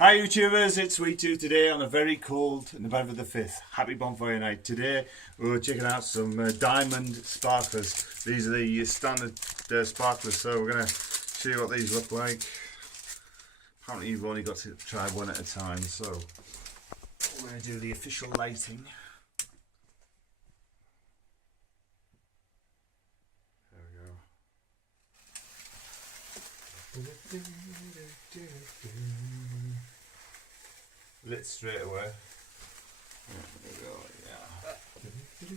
Hi YouTubers, it's Sweet Tooth today on a very cold November the 5th. Happy bonfire night. Today we're checking out some diamond sparklers. These are the standard sparklers, so we're going to show you what these look like. Apparently you've only got to try one at a time, so we're going to do the official lighting. There we go. Lit straight away. There we go, yeah. I'm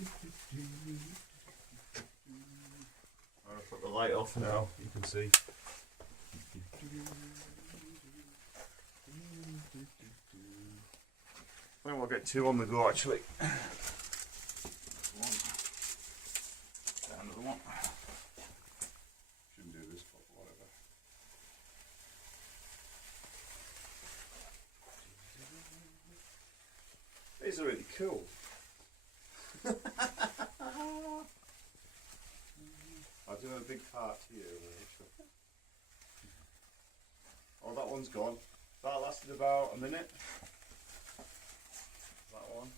going to put the light off now, you can see. I think we'll get two on the go actually. One. Another one. Shouldn't do this, but whatever. These are really cool. I'll do a big part here. Oh, that one's gone. That lasted about a minute. That one.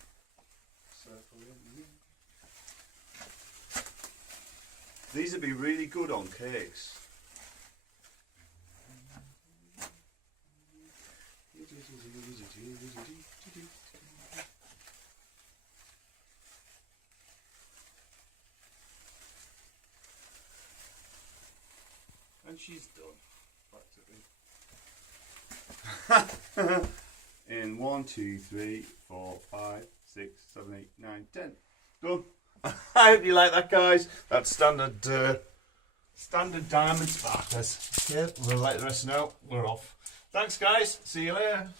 Circle in. These would be really good on cakes. And she's done, practically. In 1, 2, 3, 4, 5, 6, 7, 8, 9, 10. Done. I hope you like that, guys. That's standard diamond sparklers. Yeah, we'll let the rest know. We're off. Thanks, guys. See you later.